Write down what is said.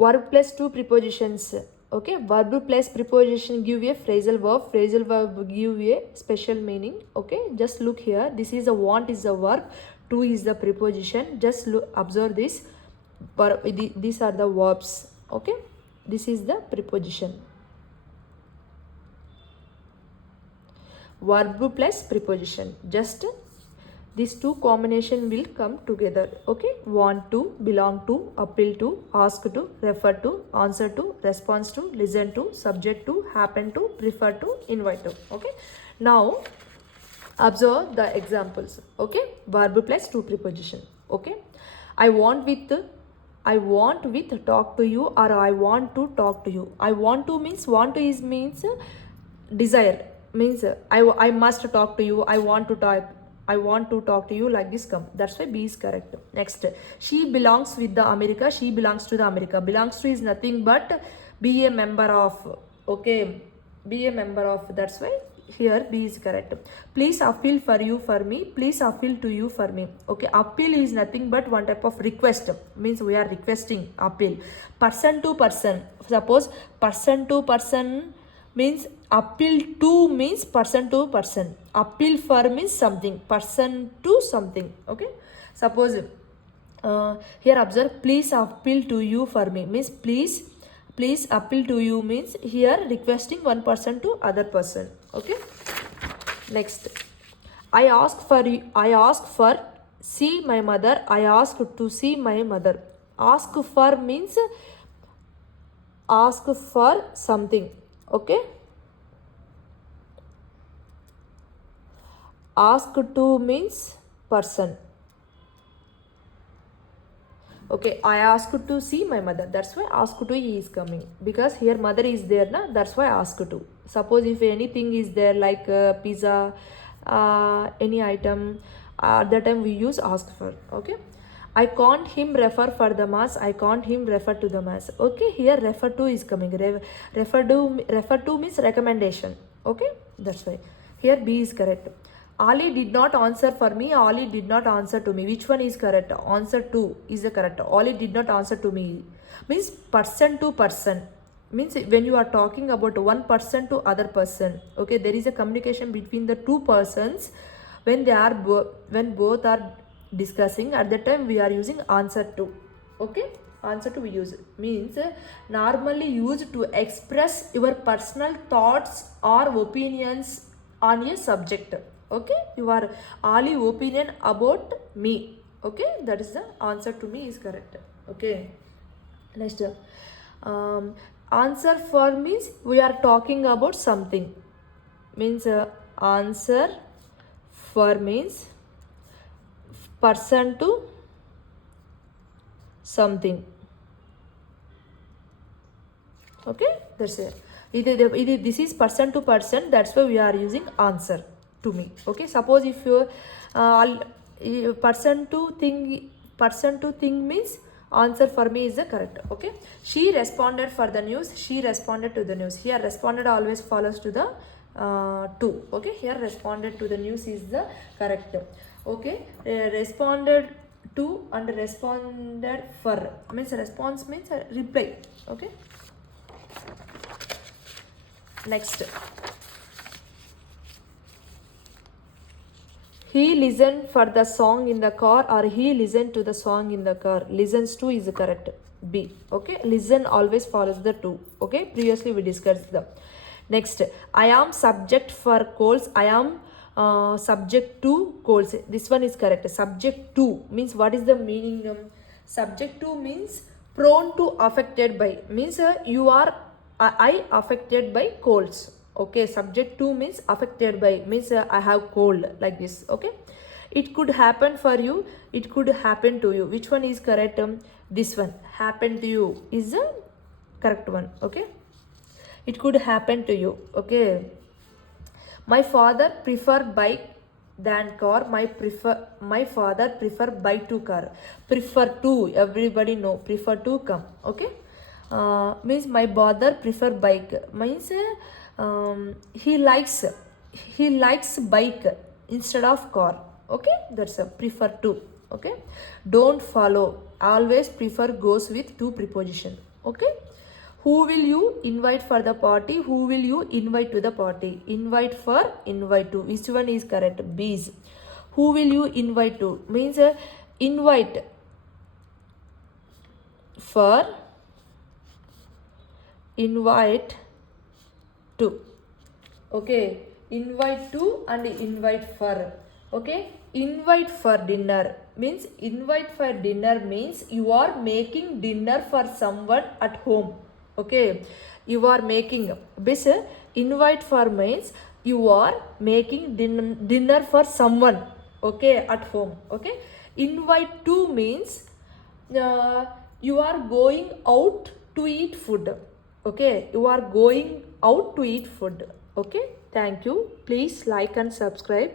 verb plus two prepositions. Okay, verb plus preposition give a phrasal verb give a special meaning. Okay, just look here, this is a want is the verb, to is the preposition. Just look, observe this, these are the verbs. Okay, this is the preposition, verb plus preposition. Just these two combination will come together. Okay, want to, belong to, appeal to, ask to, refer to, answer to, response to, listen to, subject to, happen to, prefer to, invite to. Okay, now observe the examples. Okay, verb plus two preposition. Okay, I want with talk to you, or I want to talk to you. I want to means, want to is means desire, means I must talk to you, I want to talk to you, like this come. That's why B is correct. Next, she belongs with the America, she belongs to the America. Belongs to is nothing but be a member of. Okay, be a member of. That's why here B is correct. Please appeal for you for me, please appeal to you for me. Okay, appeal is nothing but one type of request, means we are requesting. Appeal, person to person. Suppose person to person means appeal to means person to person, appeal for means something, person to something. Okay, suppose here observe, please appeal to you for me means please appeal to you means here requesting one person to other person. Okay, next, I ask for see my mother, I ask to see my mother. Ask for means ask for something. Okay, ask to means person. Okay, I ask to see my mother. That's why ask to is coming, because here mother is there na. That's why ask to. Suppose if anything is there like pizza, any item, at that time we use ask for. Okay, I can't him refer for the mass, I can't him refer to the mass. Okay, here refer to is coming. Refer to means recommendation. Okay, that's why here B is correct. Ali did not answer for me, Ali did not answer to me. Which one is correct? Answer to is the correct. Ali did not answer to me means person to person, means when you are talking about one person to other person. Okay, there is a communication between the two persons when they are when both are discussing. At that time we are using answer to. Okay, answer to we use means normally used to express your personal thoughts or opinions on a subject. Okay, your Ali opinion about me. Okay, that is the answer to me is correct. Okay, next, answer for means we are talking about something, means answer for means person to something. Okay, that's it. This is person to person, that's why we are using answer to me. Okay, suppose if you person to thing means answer for me is the correct. Okay, she responded for the news, she responded to the news. Here responded always follows to the to. Okay, here responded to the news is the correct. Okay, responded to and responded for means response means reply. Okay, next, he listened for the song in the car, or he listened to the song in the car. Listens to is correct. B. Okay, listen always follows the to. Okay, previously we discussed the. Next, I am subject for colds, I am subject to colds. This one is correct. Subject to means what is the meaning? Subject to means prone to, affected by, means you are I affected by colds. Okay, subject to means affected by, means I have cold, like this. Okay, it could happen for you, it could happen to you. Which one is correct? This one, happen to you is the correct one. Okay, it could happen to you. Okay, my father prefer bike than car, my father prefer bike to car. Prefer to, everybody know, prefer to come. Okay, means my brother prefer bike, means he likes bike instead of car. Okay, that's a prefer to. Okay, don't follow, always prefer goes with to preposition. Okay, who will you invite for the party? Who will you invite to the party? Invite for, invite to. Which one is correct? B's. Who will you invite to? Means invite for, invite to. Okay, invite to and invite for. Okay, invite for dinner means, invite for dinner means you are making dinner for someone at home. Okay, you are making this. Invite for means you are making dinner for someone, okay, at home. Okay, invite to means uh, you are going out to eat food. Okay, you are going out to eat food. Okay, thank you. Please like and subscribe.